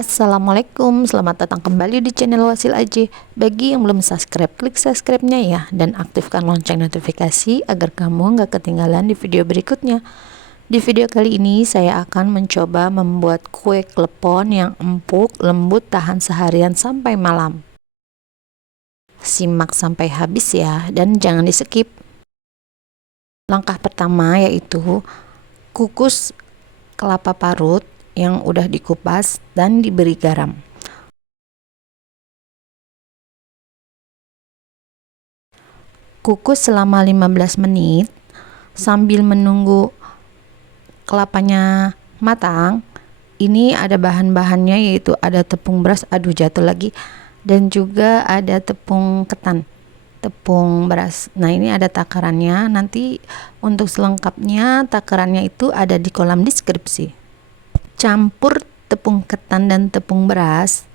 Assalamualaikum, selamat datang kembali di channel Wasil Aji. Bagi yang belum subscribe, klik subscribe-nya ya, dan aktifkan lonceng notifikasi agar kamu nggak ketinggalan di video berikutnya. Di video kali ini saya akan mencoba membuat kue klepon yang empuk, lembut, tahan seharian sampai malam. Simak sampai habis ya, dan jangan di skip. Langkah pertama yaitu kukus kelapa parut yang udah dikupas dan diberi garam. Kukus selama 15 menit sambil menunggu kelapanya matang. Ini ada bahan-bahannya, yaitu ada tepung beras, aduh jatuh lagi, dan juga ada tepung ketan, tepung beras. Nah, ini ada takarannya. Nanti untuk selengkapnya takarannya itu ada di kolom deskripsi. Campur tepung ketan dan tepung beras.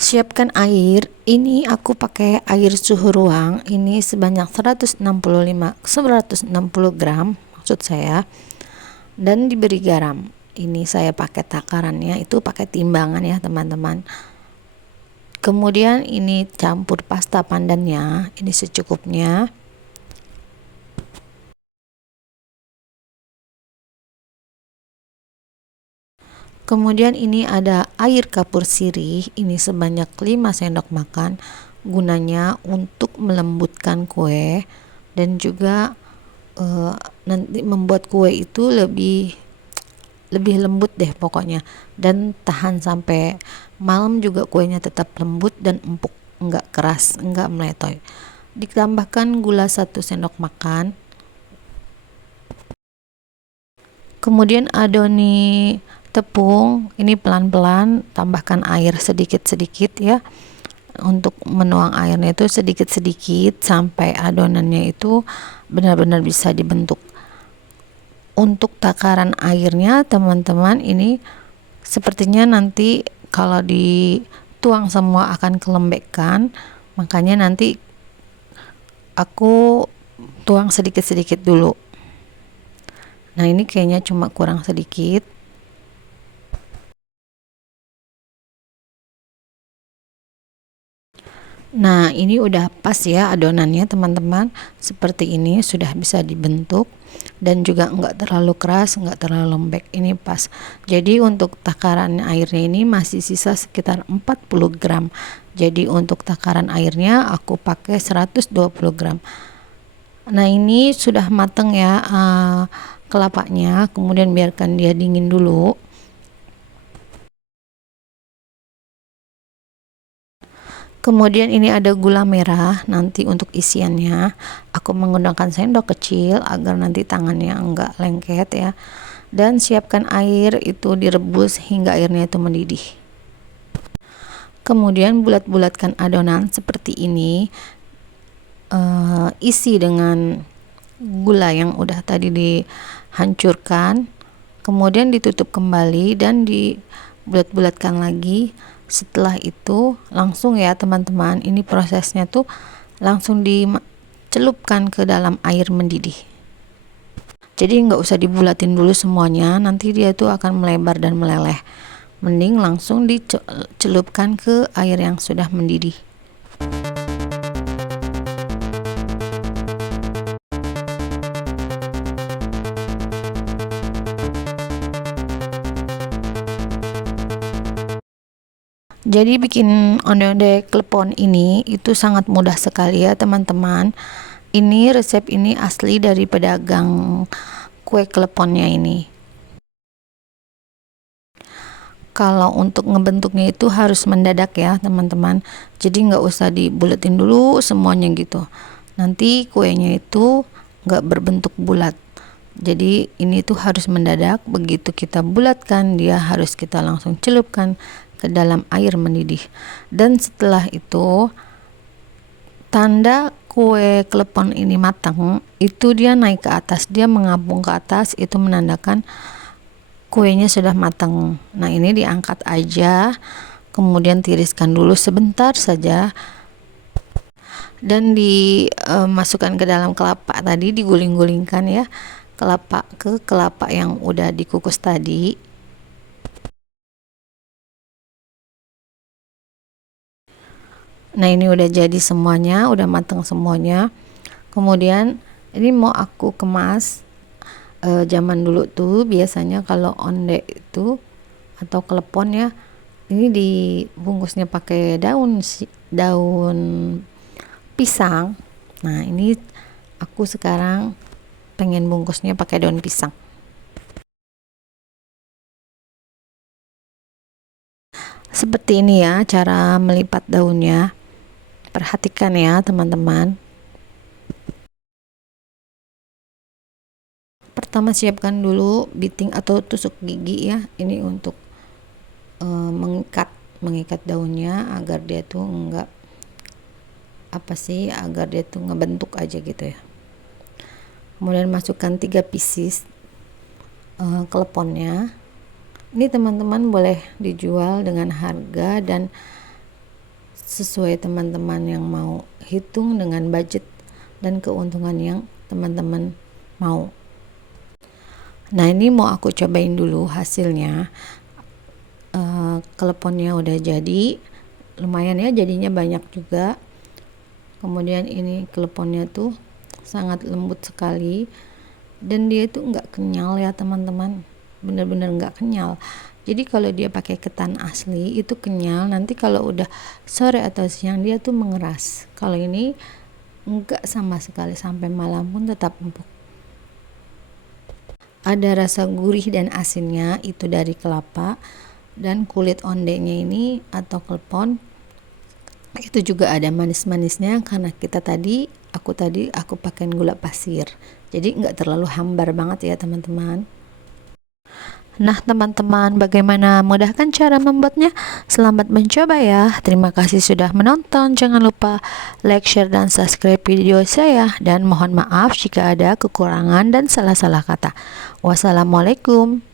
Siapkan air. Ini aku pakai air suhu ruang. Ini sebanyak 160 gram maksud saya. Dan diberi garam. Ini saya pakai takarannya itu pakai timbangan ya, teman-teman. Kemudian ini campur pasta pandannya, ini secukupnya. Kemudian ini ada air kapur sirih, ini sebanyak 5 sendok makan, gunanya untuk melembutkan kue dan juga nanti membuat kue itu lebih lembut deh pokoknya, dan tahan sampai malam juga kuenya tetap lembut dan empuk, enggak keras, enggak meletoy. Ditambahkan gula 1 sendok makan. Kemudian adoni tepung, ini pelan-pelan, tambahkan air sedikit-sedikit ya. Untuk menuang airnya itu sedikit-sedikit sampai adonannya itu benar-benar bisa dibentuk. Untuk takaran airnya teman-teman, ini sepertinya nanti kalau dituang semua akan kelembekan, makanya nanti aku tuang sedikit-sedikit dulu. Nah, ini kayaknya cuma kurang sedikit. Nah, ini udah pas ya adonannya teman-teman. Seperti ini sudah bisa dibentuk dan juga enggak terlalu keras, enggak terlalu lembek. Ini pas. Jadi untuk takaran airnya ini masih sisa sekitar 40 gram. Jadi untuk takaran airnya aku pakai 120 gram. Nah, ini sudah mateng ya kelapanya. Kemudian biarkan dia dingin dulu. Kemudian ini ada gula merah, nanti untuk isiannya aku menggunakan sendok kecil agar nanti tangannya enggak lengket ya. Dan siapkan air itu direbus hingga airnya itu mendidih. Kemudian bulat-bulatkan adonan seperti ini, isi dengan gula yang udah tadi dihancurkan. Kemudian ditutup kembali dan dibulat-bulatkan lagi. Setelah itu langsung ya teman-teman, ini prosesnya tuh langsung dicelupkan ke dalam air mendidih. Jadi nggak usah dibulatin dulu semuanya, nanti dia tuh akan melebar dan meleleh. Mending langsung dicelupkan ke air yang sudah mendidih. Jadi bikin onde-onde klepon ini itu sangat mudah sekali ya teman-teman. Ini resep ini asli dari pedagang kue kleponnya ini. Kalau untuk ngebentuknya itu harus mendadak ya teman-teman. Jadi nggak usah dibuletin dulu semuanya gitu. Nanti kuenya itu nggak berbentuk bulat. Jadi ini tuh harus mendadak, begitu kita bulatkan dia harus kita langsung celupkan ke dalam air mendidih. Dan setelah itu tanda kue klepon ini matang itu dia naik ke atas, dia mengapung ke atas, itu menandakan kuenya sudah matang. Nah, ini diangkat aja, kemudian tiriskan dulu sebentar saja. dan dimasukkan ke dalam kelapa tadi, diguling-gulingkan ya, kelapa yang udah dikukus tadi. Nah, ini udah jadi semuanya, udah matang semuanya. Kemudian ini mau aku kemas. Zaman dulu tuh biasanya kalau onde itu atau klepon ya, ini dibungkusnya pakai daun pisang. Nah, ini aku sekarang pengen bungkusnya pakai daun pisang. Seperti ini ya cara melipat daunnya. Perhatikan ya teman-teman. Pertama siapkan dulu biting atau tusuk gigi ya. Ini untuk mengikat daunnya agar dia tuh agar dia tuh ngebentuk aja gitu ya. Kemudian masukkan 3 pieces kleponnya. Ini teman-teman boleh dijual dengan harga dan sesuai teman-teman yang mau hitung dengan budget dan keuntungan yang teman-teman mau. Nah, ini mau aku cobain dulu hasilnya. Kleponnya udah jadi, lumayan ya, jadinya banyak juga. Kemudian ini kleponnya tuh sangat lembut sekali dan dia tuh nggak kenyal ya teman-teman, bener-bener nggak kenyal. Jadi kalau dia pakai ketan asli itu kenyal, nanti kalau udah sore atau siang dia tuh mengeras. Kalau ini enggak sama sekali, sampai malam pun tetap empuk. Ada rasa gurih dan asinnya itu dari kelapa, dan kulit ondenya ini atau klepon itu juga ada manis-manisnya karena aku pakai gula pasir. Jadi enggak terlalu hambar banget ya teman-teman. Nah teman-teman, bagaimana mudahkan cara membuatnya? Selamat mencoba ya. Terima kasih sudah menonton. Jangan lupa like, share, dan subscribe video saya. Dan mohon maaf jika ada kekurangan dan salah-salah kata. Wassalamualaikum.